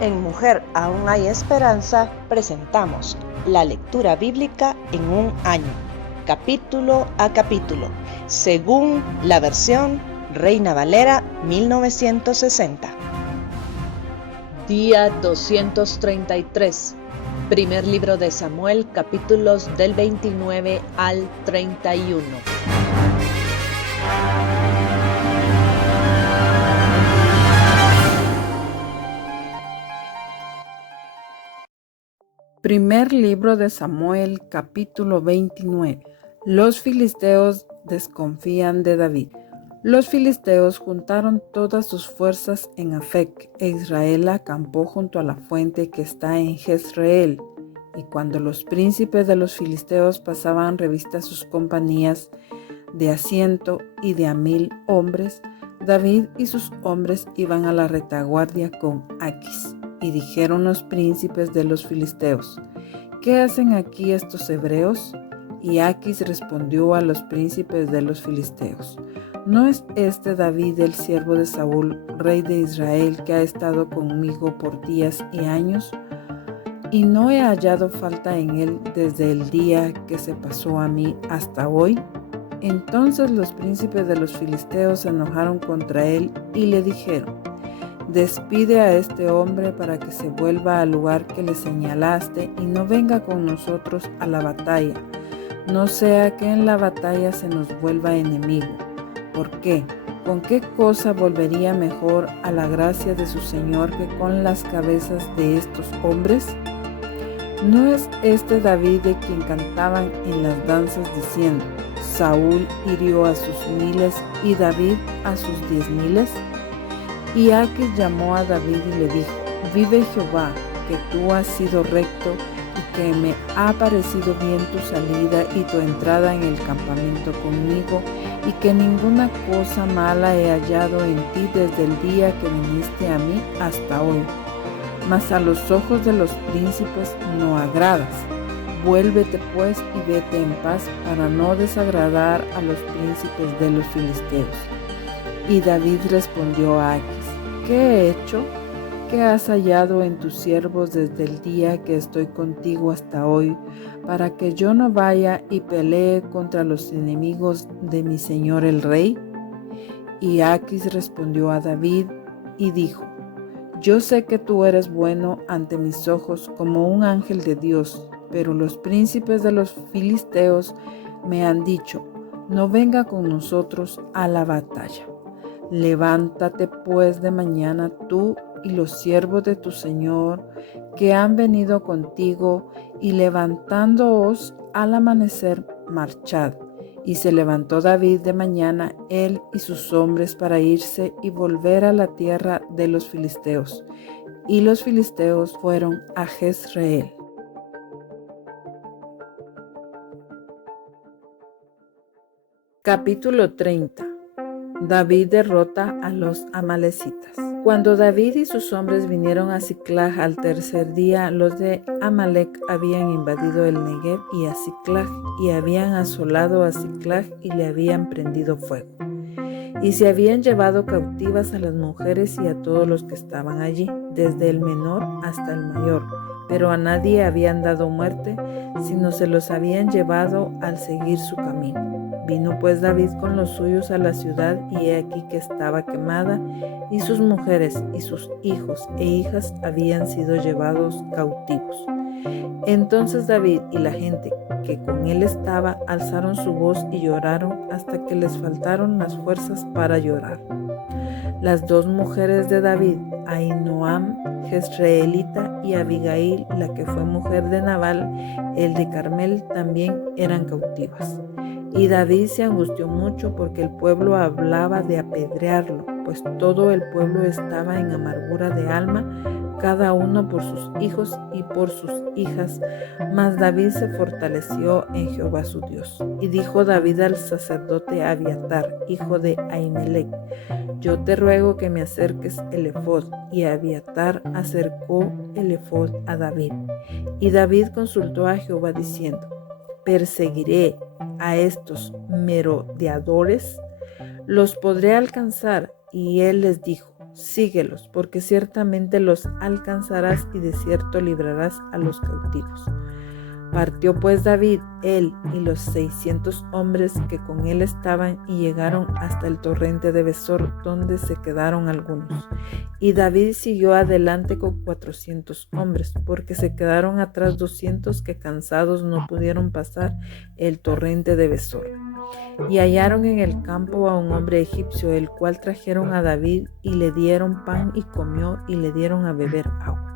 En Mujer Aún Hay Esperanza presentamos la lectura bíblica en un año, capítulo a capítulo, según la versión Reina Valera 1960. Día 233. Primer libro de Samuel, capítulos del 29 al 31. Primer libro de Samuel, capítulo 29. Los filisteos desconfían de David. Los filisteos juntaron todas sus fuerzas en Afec, e Israel acampó junto a la fuente que está en Jezreel. Y cuando los príncipes de los filisteos pasaban revista a sus compañías de a 100 y de a 1000 hombres, David y sus hombres iban a la retaguardia con Aquis. Y dijeron los príncipes de los filisteos: ¿qué hacen aquí estos hebreos? Y Aquis respondió a los príncipes de los filisteos: ¿no es este David el siervo de Saúl, rey de Israel, que ha estado conmigo por días y años? Y no he hallado falta en él desde el día que se pasó a mí hasta hoy. Entonces los príncipes de los filisteos se enojaron contra él y le dijeron: despide a este hombre para que se vuelva al lugar que le señalaste y no venga con nosotros a la batalla, no sea que en la batalla se nos vuelva enemigo. ¿Por qué? ¿Con qué cosa volvería mejor a la gracia de su Señor que con las cabezas de estos hombres? ¿No es este David de quien cantaban en las danzas diciendo: Saúl hirió a sus 1000 y David a sus 10,000? Y Aquis llamó a David y le dijo: vive Jehová, que tú has sido recto y que me ha parecido bien tu salida y tu entrada en el campamento conmigo, y que ninguna cosa mala he hallado en ti desde el día que viniste a mí hasta hoy. Mas a los ojos de los príncipes no agradas. Vuélvete pues y vete en paz para no desagradar a los príncipes de los filisteos. Y David respondió a Aquis: ¿qué he hecho? ¿Qué has hallado en tus siervos desde el día que estoy contigo hasta hoy, para que yo no vaya y pelee contra los enemigos de mi señor el rey? Y Aquis respondió a David y dijo: yo sé que tú eres bueno ante mis ojos como un ángel de Dios, pero los príncipes de los filisteos me han dicho: no venga con nosotros a la batalla. Levántate pues de mañana tú y los siervos de tu Señor que han venido contigo, y levantándoos al amanecer, marchad. Y se levantó David de mañana, él y sus hombres, para irse y volver a la tierra de los filisteos. Y los filisteos fueron a Jezreel. Capítulo 30. David derrota a los amalecitas. Cuando David y sus hombres vinieron a Siclag al tercer día, los de Amalec habían invadido el Negev y a Siclag, y habían asolado a Siclag y le habían prendido fuego. Y se habían llevado cautivas a las mujeres y a todos los que estaban allí, desde el menor hasta el mayor, pero a nadie habían dado muerte, sino se los habían llevado al seguir su camino. Vino pues David con los suyos a la ciudad, y he aquí que estaba quemada, y sus mujeres y sus hijos e hijas habían sido llevados cautivos. Entonces David y la gente que con él estaba alzaron su voz y lloraron hasta que les faltaron las fuerzas para llorar. Las dos mujeres de David, Ahinoam jezreelita y Abigail, la que fue mujer de Nabal, el de Carmel, también eran cautivas. Y David se angustió mucho porque el pueblo hablaba de apedrearlo, pues todo el pueblo estaba en amargura de alma, cada uno por sus hijos y por sus hijas. Mas David se fortaleció en Jehová su Dios. Y dijo David al sacerdote Abiatar, hijo de Ahimelech: yo te ruego que me acerques el ephod. Y Abiatar acercó el ephod a David. Y David consultó a Jehová diciendo: ¿perseguiré a estos merodeadores? ¿Los podré alcanzar? Y él les dijo: síguelos, porque ciertamente los alcanzarás y de cierto librarás a los cautivos. Partió pues David, él y los 600 hombres que con él estaban, y llegaron hasta el torrente de Besor, donde se quedaron algunos. Y David siguió adelante con 400 hombres, porque se quedaron atrás 200 que cansados no pudieron pasar el torrente de Besor. Y hallaron en el campo a un hombre egipcio, el cual trajeron a David, y le dieron pan y comió, y le dieron a beber agua.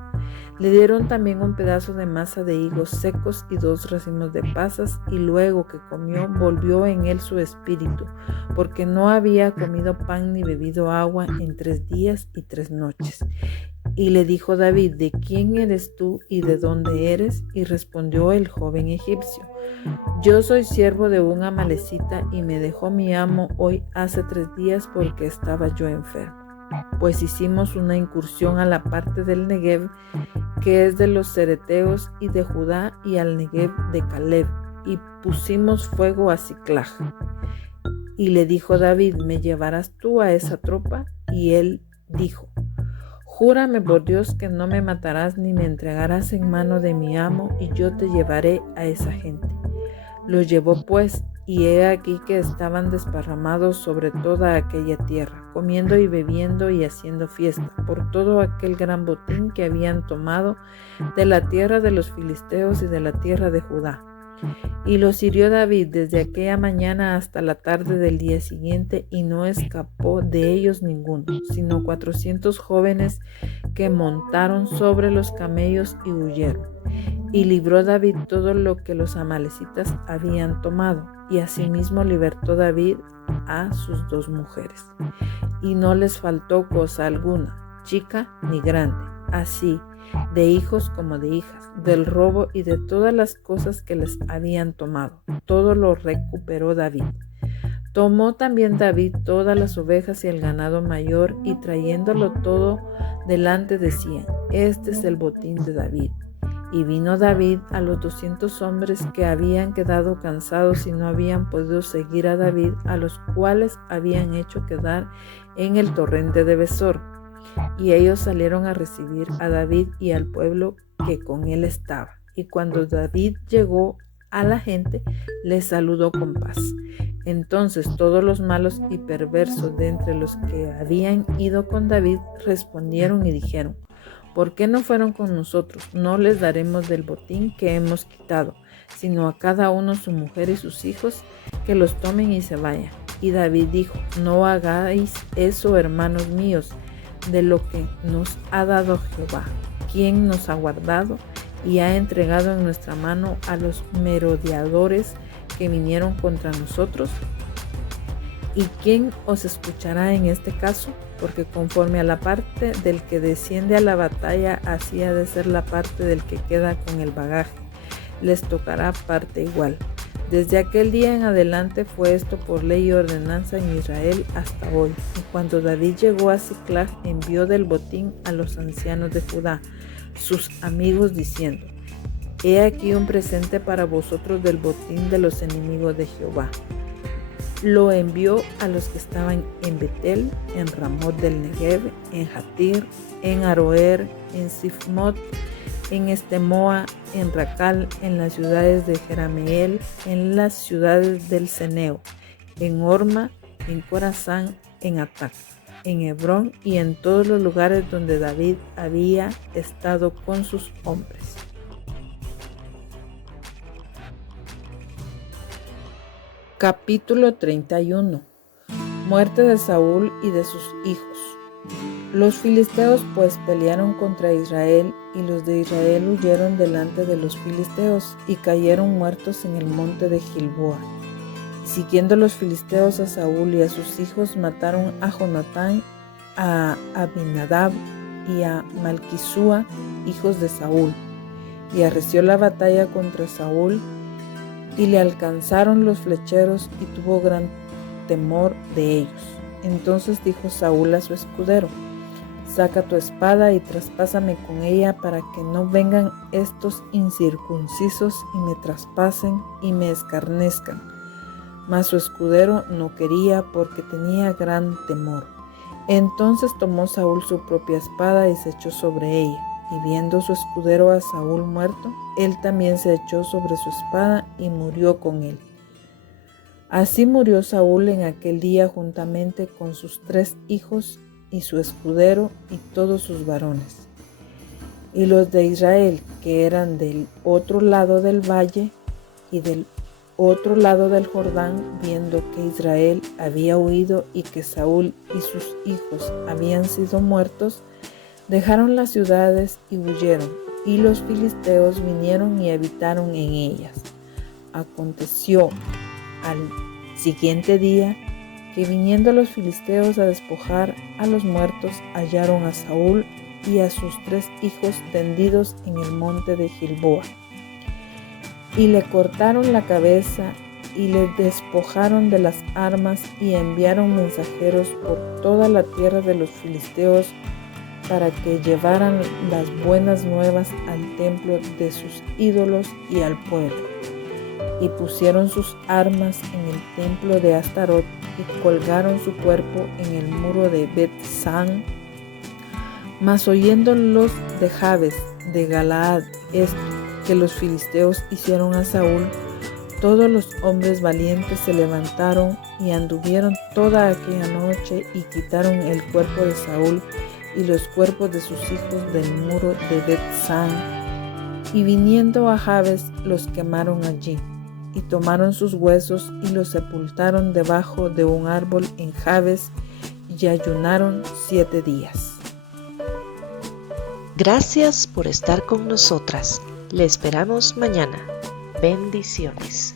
Le dieron también un pedazo de masa de higos secos y 2 racimos de pasas, y luego que comió volvió en él su espíritu, porque no había comido pan ni bebido agua en 3 días y 3 noches. Y le dijo David: ¿de quién eres tú y de dónde eres? Y respondió el joven egipcio: yo soy siervo de un amalecita, y me dejó mi amo hoy hace 3 días porque estaba yo enfermo. Pues hicimos una incursión a la parte del Negev, que es de los cereteos y de Judá, y al Negev de Caleb, y pusimos fuego a Siclag. Y le dijo David: ¿me llevarás tú a esa tropa? Y él dijo: júrame por Dios que no me matarás ni me entregarás en mano de mi amo, y yo te llevaré a esa gente. Los llevó pues, y he aquí que estaban desparramados sobre toda aquella tierra, comiendo y bebiendo y haciendo fiesta, por todo aquel gran botín que habían tomado de la tierra de los filisteos y de la tierra de Judá. Y los hirió David desde aquella mañana hasta la tarde del día siguiente, y no escapó de ellos ninguno, sino 400 jóvenes que montaron sobre los camellos y huyeron. Y libró David todo lo que los amalecitas habían tomado, y asimismo libertó David a sus 2 mujeres. Y no les faltó cosa alguna, chica ni grande, así de hijos como de hijas, del robo y de todas las cosas que les habían tomado. Todo lo recuperó David. Tomó también David todas las ovejas y el ganado mayor, y trayéndolo todo delante decían: este es el botín de David. Y vino David a los 200 hombres que habían quedado cansados y no habían podido seguir a David, a los cuales habían hecho quedar en el torrente de Besor. Y ellos salieron a recibir a David y al pueblo que con él estaba. Y cuando David llegó a la gente, les saludó con paz. Entonces todos los malos y perversos de entre los que habían ido con David respondieron y dijeron: ¿por qué no fueron con nosotros? No les daremos del botín que hemos quitado, sino a cada uno su mujer y sus hijos, que los tomen y se vayan. Y David dijo: no hagáis eso, hermanos míos, de lo que nos ha dado Jehová, quien nos ha guardado y ha entregado en nuestra mano a los merodeadores que vinieron contra nosotros. ¿Y quién os escuchará en este caso? Porque conforme a la parte del que desciende a la batalla, así ha de ser la parte del que queda con el bagaje. Les tocará parte igual. Desde aquel día en adelante fue esto por ley y ordenanza en Israel hasta hoy. Y cuando David llegó a Siclag, envió del botín a los ancianos de Judá, sus amigos, diciendo: he aquí un presente para vosotros del botín de los enemigos de Jehová. Lo envió a los que estaban en Betel, en Ramot del Negev, en Jatir, en Aroer, en Sifmot, en Estemoa, en Racal, en las ciudades de Jerameel, en las ciudades del Ceneo, en Horma, en Corazán, en Atac, en Hebrón y en todos los lugares donde David había estado con sus hombres. Capítulo 31. Muerte de Saúl y de sus hijos. Los filisteos pues pelearon contra Israel, y los de Israel huyeron delante de los filisteos y cayeron muertos en el monte de Gilboa. Y siguiendo los filisteos a Saúl y a sus hijos, mataron a Jonatán, a Abinadab y a Malquisúa, hijos de Saúl. Y arreció la batalla contra Saúl, y le alcanzaron los flecheros, y tuvo gran temor de ellos. Entonces dijo Saúl a su escudero: saca tu espada y traspásame con ella, para que no vengan estos incircuncisos y me traspasen y me escarnezcan. Mas su escudero no quería, porque tenía gran temor. Entonces tomó Saúl su propia espada y se echó sobre ella, y viendo su escudero a Saúl muerto, él también se echó sobre su espada y murió con él. Así murió Saúl en aquel día juntamente con sus 3 hijos y su escudero y todos sus varones. Y los de Israel, que eran del otro lado del valle y del otro lado del Jordán, viendo que Israel había huido y que Saúl y sus hijos habían sido muertos, dejaron las ciudades y huyeron, y los filisteos vinieron y habitaron en ellas. Aconteció al siguiente día que viniendo los filisteos a despojar a los muertos, hallaron a Saúl y a sus 3 hijos tendidos en el monte de Gilboa. Y le cortaron la cabeza y le despojaron de las armas y enviaron mensajeros por toda la tierra de los filisteos para que llevaran las buenas nuevas al templo de sus ídolos y al pueblo. Y pusieron sus armas en el templo de Astarot y colgaron su cuerpo en el muro de Bet-San. Mas oyendo los de Jabes de Galaad esto que los filisteos hicieron a Saúl, todos los hombres valientes se levantaron y anduvieron toda aquella noche y quitaron el cuerpo de Saúl y los cuerpos de sus hijos del muro de Bet-San. Y viniendo a Jabes los quemaron allí, y tomaron sus huesos y los sepultaron debajo de un árbol en Jabes, y ayunaron 7 días. Gracias por estar con nosotras. Le esperamos mañana. Bendiciones.